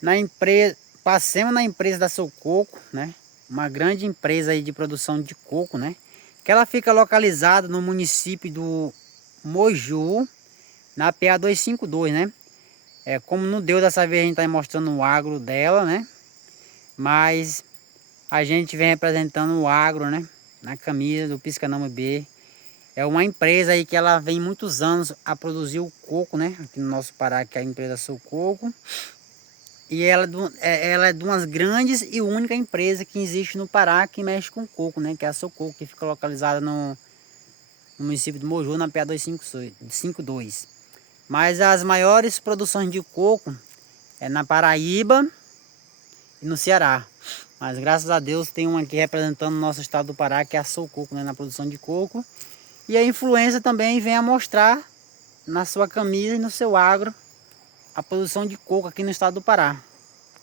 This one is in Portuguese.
na empresa, passemos na empresa da Sou Coco, né? Uma grande empresa aí de produção de coco, né? Que ela fica localizada no município do Moju, na PA 252, né? Como não deu dessa vez, a gente tá mostrando o agro dela, né? Mas a gente vem representando o agro, né? Na camisa do Piscanamo B. É uma empresa aí que ela vem muitos anos a produzir o coco, né? Aqui no nosso Pará, que é a empresa Sou Coco. E ela é de umas grandes e única empresa que existe no Pará que mexe com coco, né? Que é a Sou Coco, que fica localizada no município de Moju, na PA 252. Mas as maiores produções de coco é na Paraíba e no Ceará. Mas graças a Deus tem uma aqui representando o nosso estado do Pará, que é a Sou Coco, né? Na produção de coco. E a influência também vem a mostrar na sua camisa e no seu agro a produção de coco aqui no estado do Pará.